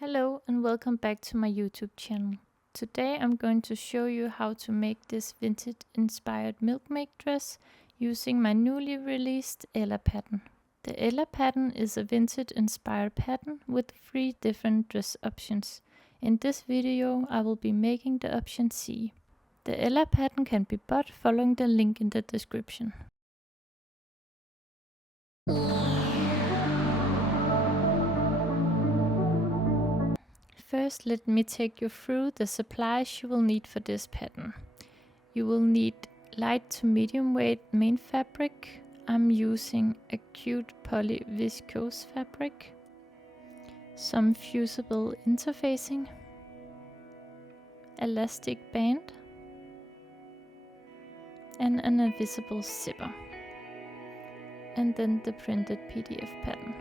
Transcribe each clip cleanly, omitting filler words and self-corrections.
Hello and welcome back to my YouTube channel. Today I'm going to show you how to make this vintage inspired milkmaid dress using my newly released Ella pattern. The Ella pattern is a vintage inspired pattern with 3 different dress options. In this video I will be making the option C. The Ella pattern can be bought following the link in the description. First, let me take you through the supplies you will need for this pattern. You will need light to medium weight main fabric. I'm using acute poly viscose fabric, some fusible interfacing, elastic band, and an invisible zipper, and then the printed PDF pattern.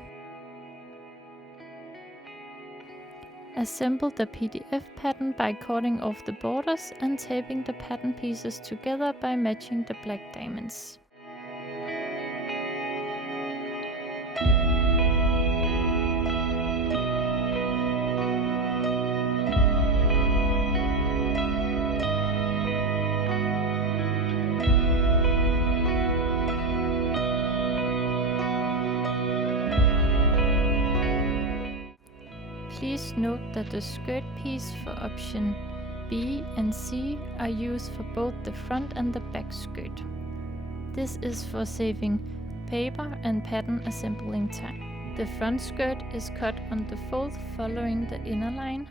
Assemble the PDF pattern by cutting off the borders and taping the pattern pieces together by matching the black diamonds. Please note that the skirt piece for option B and C are used for both the front and the back skirt. This is for saving paper and pattern assembling time. The front skirt is cut on the fold following the inner line.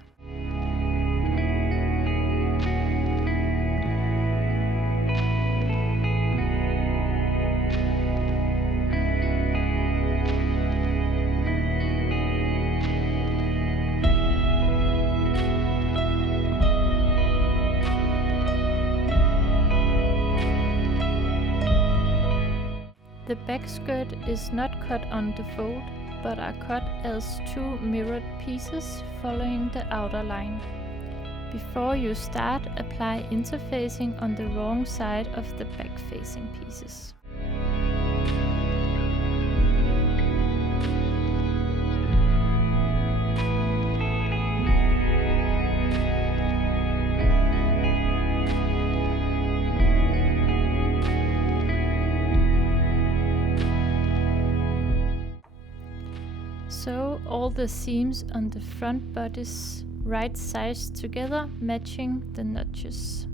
The back skirt is not cut on the fold, but are cut as 2 mirrored pieces following the outer line. Before you start, apply interfacing on the wrong side of the back facing pieces. Sew all the seams on the front bodice right sides together, matching the notches.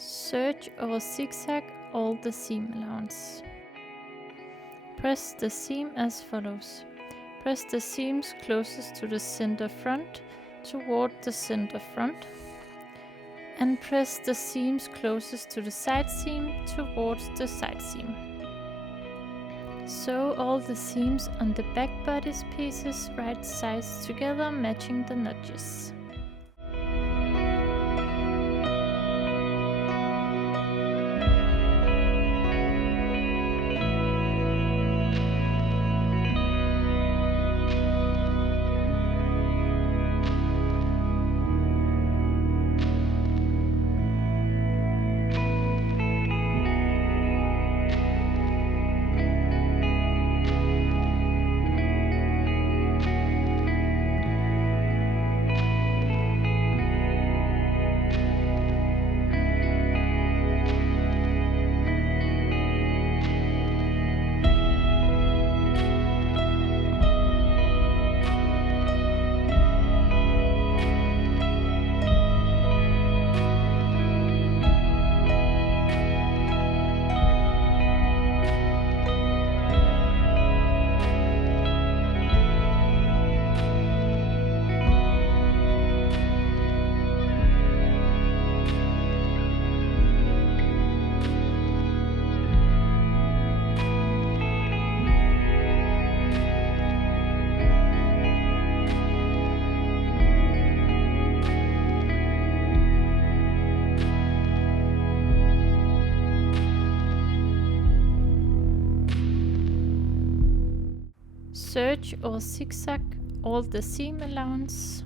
Serge or zigzag all the seam allowance. Press the seam as follows. Press the seams closest to the center front toward the center front, and press the seams closest to the side seam towards the side seam. Sew all the seams on the back bodice pieces right sides together, matching the notches. Serge or zigzag all the seam allowance.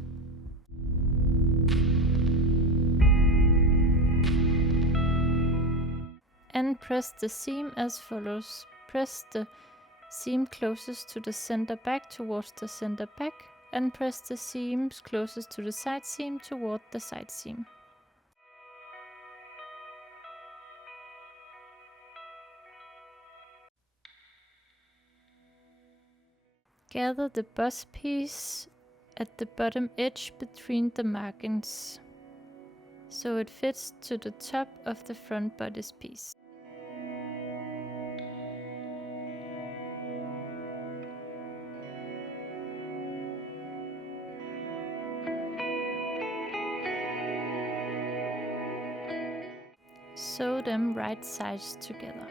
And press the seam as follows. Press the seam closest to the center back towards the center back, and press the seams closest to the side seam toward the side seam. Gather the bust piece at the bottom edge between the margins, so it fits to the top of the front bodice piece. Sew them right sides together.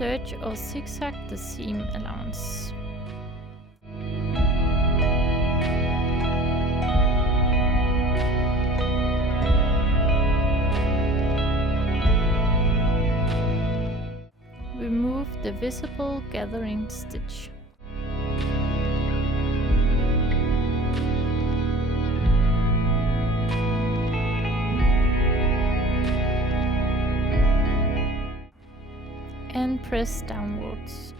Serge or zigzag the seam allowance. Remove the visible gathering stitch. And press downwards.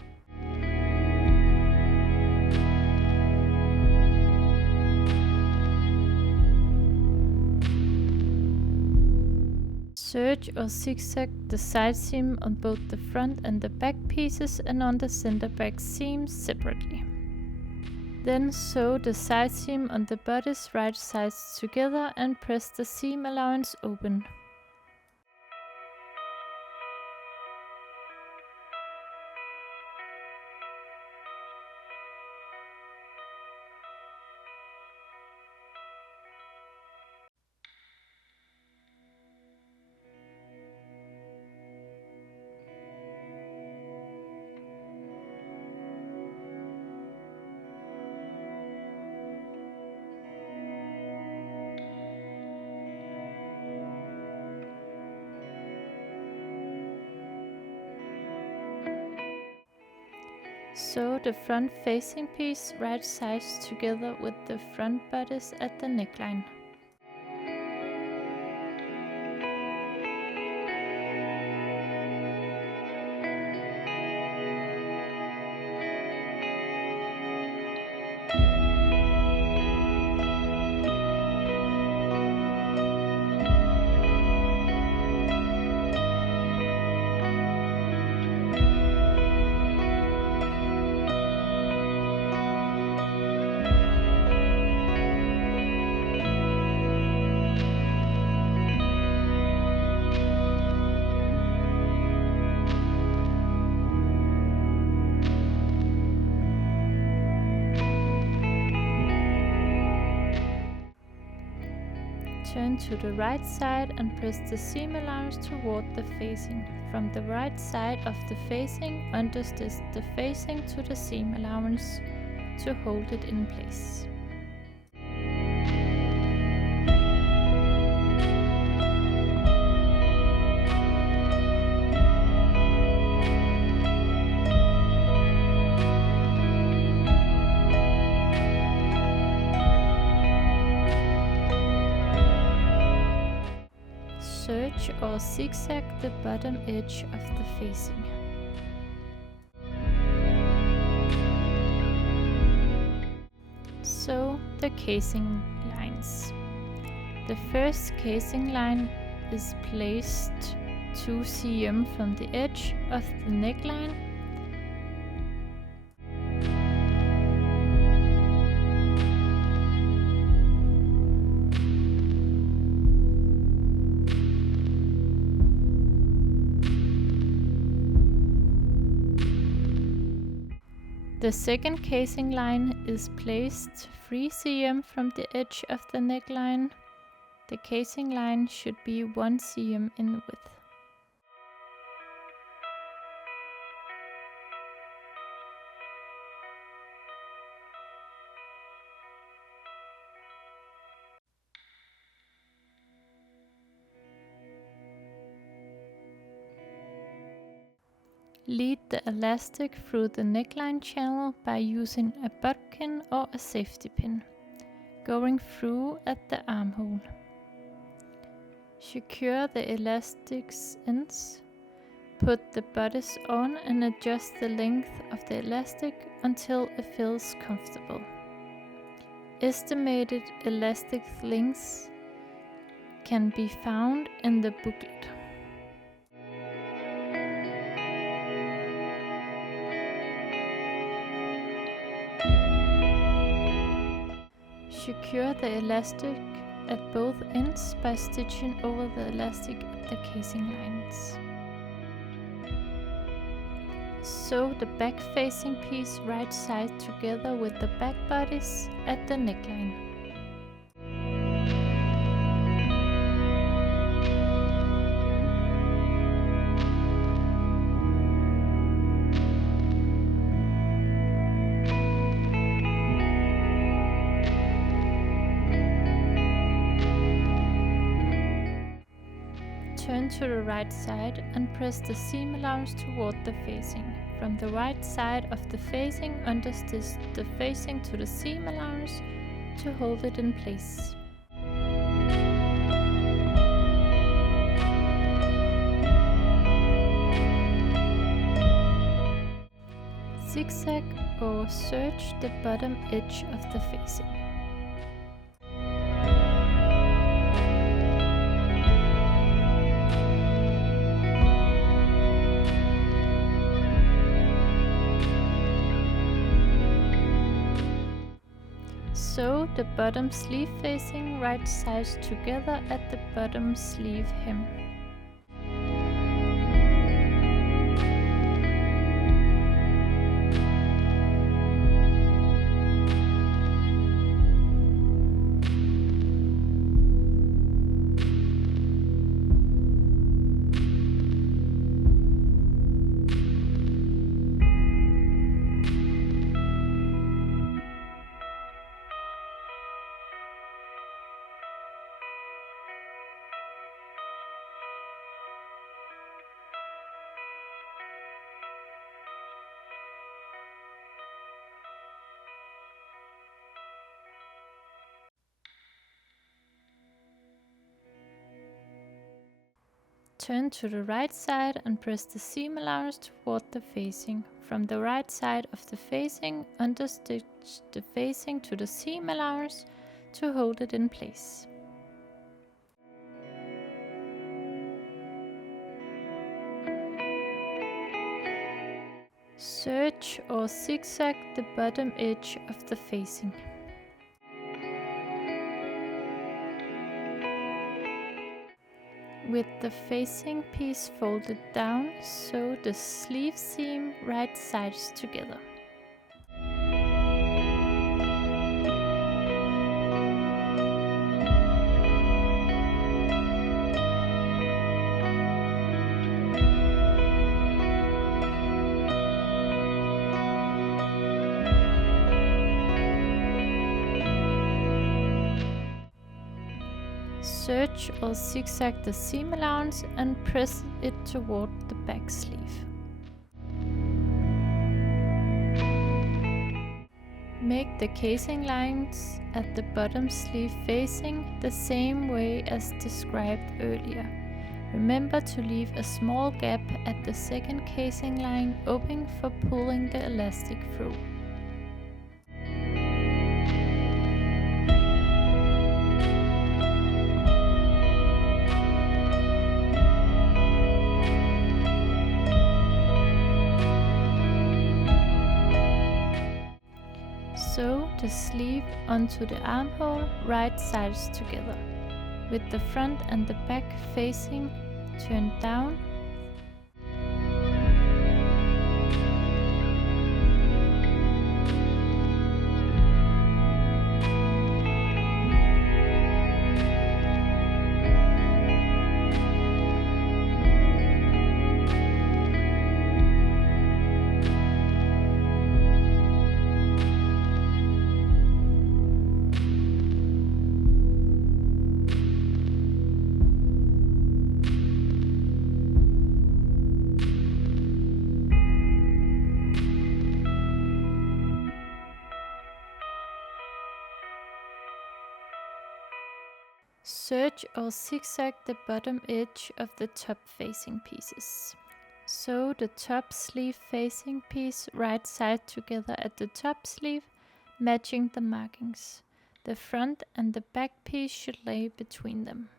Serge or zigzag the side seam on both the front and the back pieces and on the center back seams separately. Then sew the side seam on the bodice right sides together and press the seam allowance open. Sew the front facing piece right sides together with the front bodice at the neckline. Turn to the right side and press the seam allowance toward the facing. From the right side of the facing, understitch the facing to the seam allowance to hold it in place. serge or zigzag the bottom edge of the facing. So the casing lines. The first casing line is placed 2 cm from the edge of the neckline. The second casing line is placed 3 cm from the edge of the neckline. The casing line should be 1 cm in width. Lead the elastic through the neckline channel by using a bodkin or a safety pin, going through at the armhole. Secure the elastic's ends. Put the bodice on and adjust the length of the elastic until it feels comfortable. Estimated elastic lengths can be found in the booklet. Secure the elastic at both ends by stitching over the elastic at the casing lines. Sew the back facing piece right side together with the back bodice at the neckline. Turn to the right side and press the seam allowance toward the facing. From the right side of the facing, understitch the facing to the seam allowance to hold it in place. Zigzag or serge the bottom edge of the facing. Sew the bottom sleeve facing right sides together at the bottom sleeve hem. Turn to the right side and press the seam allowance toward the facing. From the right side of the facing, understitch the facing to the seam allowance to hold it in place. Serge or zigzag the bottom edge of the facing. With the facing piece folded down, sew the sleeve seam right sides together. Serge or zigzag the seam allowance and press it toward the back sleeve. Make the casing lines at the bottom sleeve facing the same way as described earlier. Remember to leave a small gap at the second casing line open for pulling the elastic through. Sew the sleeve onto the armhole right sides together, with the front and the back facing turned down. Serge or zigzag the bottom edge of the top facing pieces. Sew the top sleeve facing piece right side together at the top sleeve, matching the markings. The front and the back piece should lay between them.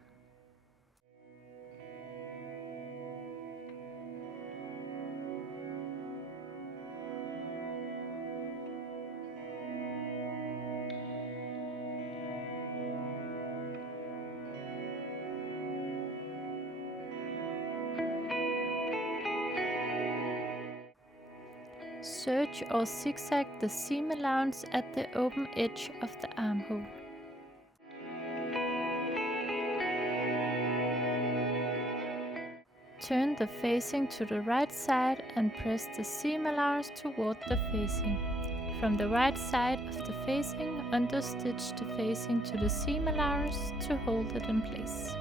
Serge or zigzag the seam allowance at the open edge of the armhole. Turn the facing to the right side and press the seam allowance toward the facing. From the right side of the facing, understitch the facing to the seam allowance to hold it in place.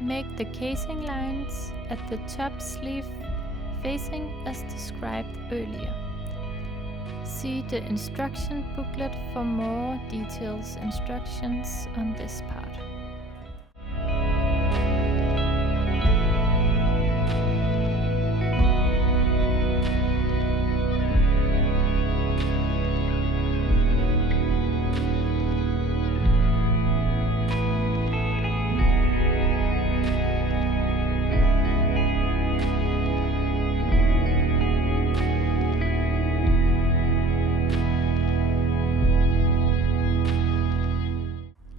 Make the casing lines at the top sleeve facing as described earlier. See the instruction booklet for more details instructions on this part.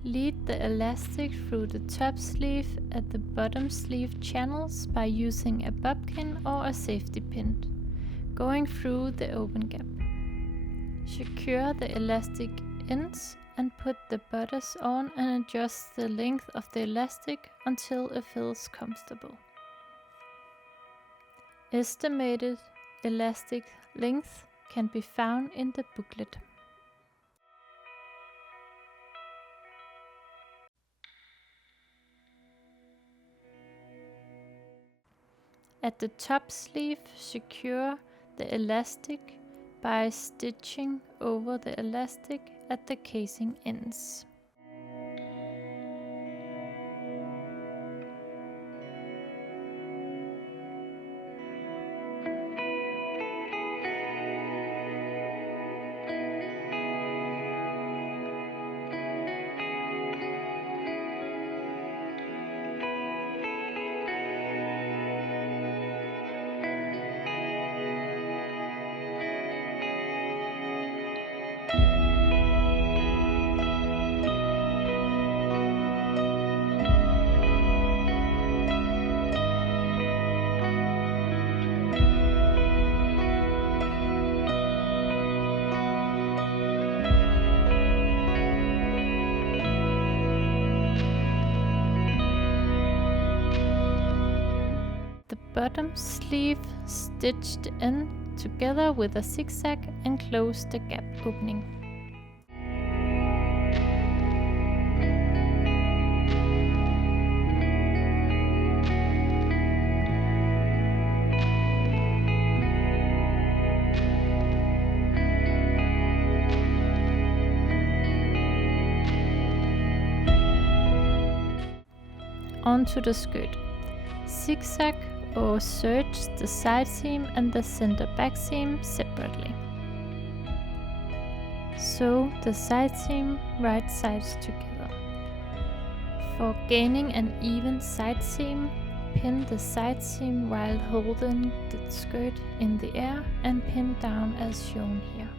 Lead the elastic through the top sleeve at the bottom sleeve channels by using a bobkin or a safety pin, going through the open gap. Secure the elastic ends and put the bodice on and adjust the length of the elastic until it feels comfortable. Estimated elastic length can be found in the booklet. At the top sleeve, secure the elastic by stitching over the elastic at the casing ends. bottom sleeve, stitch the end together with a zigzag and close the gap opening. Onto the skirt. Zigzag or serge the side seam and the center back seam separately. Sew the side seam right sides together. For gaining an even side seam, pin the side seam while holding the skirt in the air and pin down as shown here.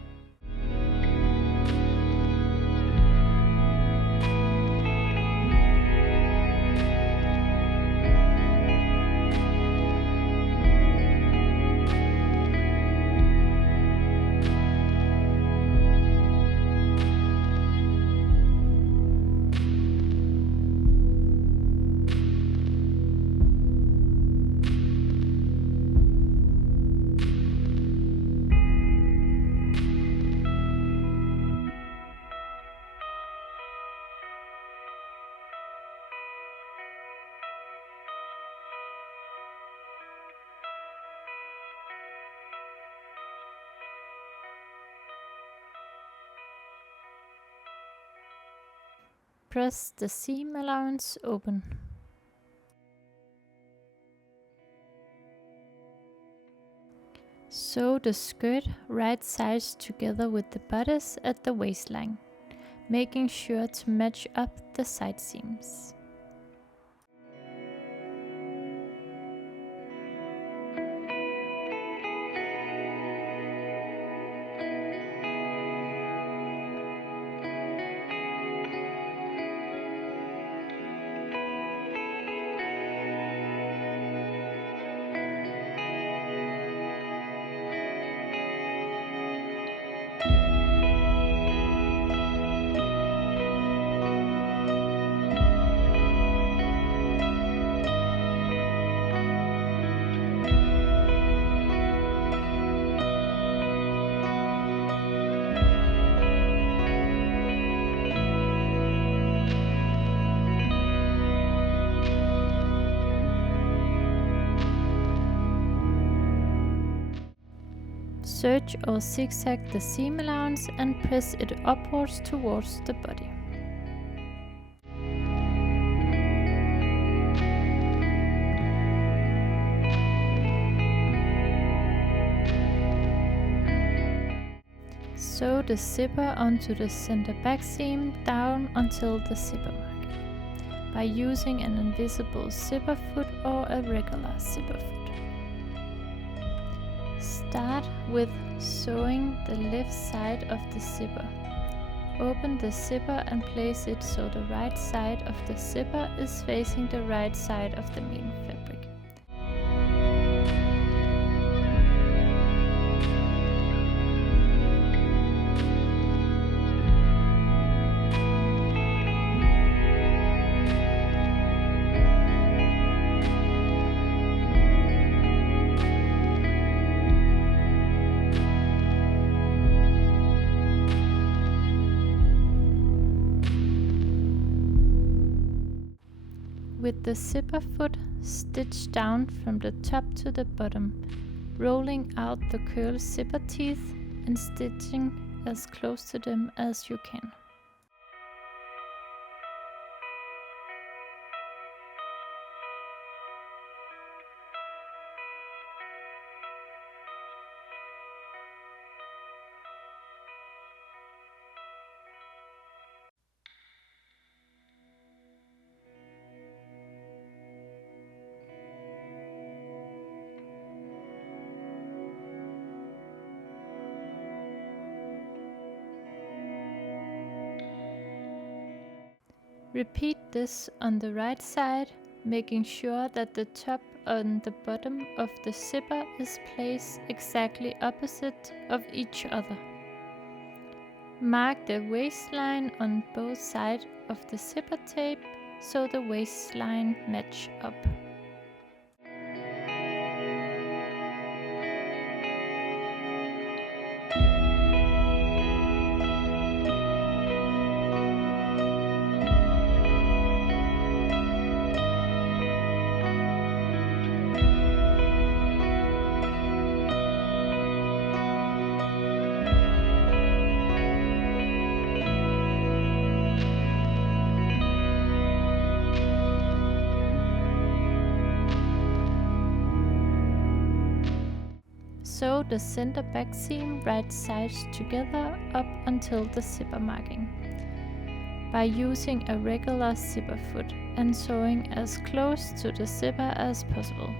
Press the seam allowance open. Sew the skirt right sides together with the bodice at the waistline, making sure to match up the side seams. Serge or zigzag the seam allowance and press it upwards towards the body. Sew the zipper onto the center back seam down until the zipper mark, by using an invisible zipper foot or a regular zipper foot. Start with sewing the left side of the zipper. Open the zipper and place it so the right side of the zipper is facing the right side of the main fabric. With the zipper foot, stitch down from the top to the bottom, rolling out the curl zipper teeth and stitching as close to them as you can. Repeat this on the right side, making sure that the top and the bottom of the zipper is placed exactly opposite of each other. Mark the waistline on both sides of the zipper tape so the waistline match up. Sew the center back seam right sides together up until the zipper marking by using a regular zipper foot and sewing as close to the zipper as possible.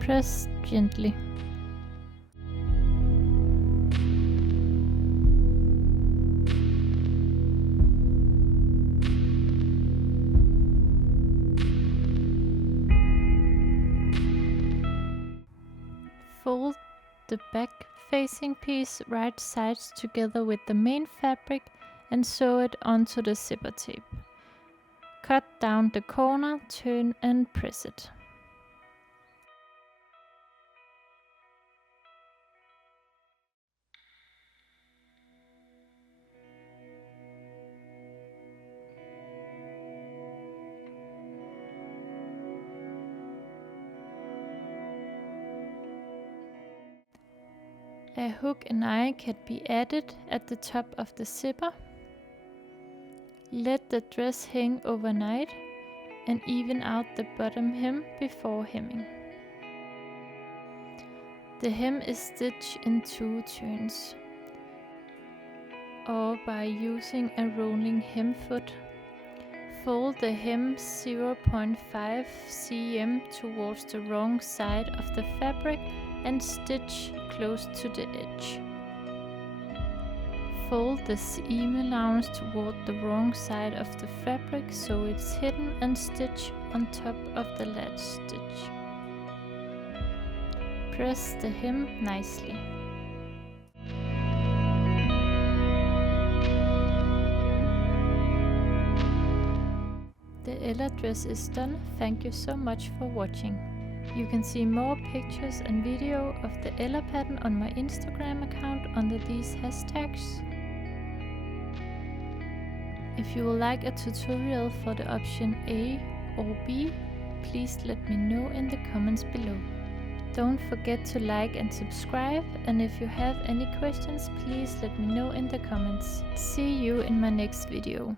Press gently. Fold the back facing piece right sides together with the main fabric and sew it onto the zipper tape. Cut down the corner, turn and press it. A hook and eye can be added at the top of the zipper. Let the dress hang overnight and even out the bottom hem before hemming. The hem is stitched in 2 turns, or by using a rolling hem foot. Fold the hem 0.5 cm towards the wrong side of the fabric and stitch close to the edge. Fold the seam allowance toward the wrong side of the fabric so it's hidden and stitch on top of the latch stitch. Press the hem nicely. The Ella dress is done. Thank you so much for watching. You can see more pictures and video of the Ella pattern on my Instagram account under these hashtags. If you would like a tutorial for the option A or B, please let me know in the comments below. Don't forget to like and subscribe, and if you have any questions, please let me know in the comments. See you in my next video.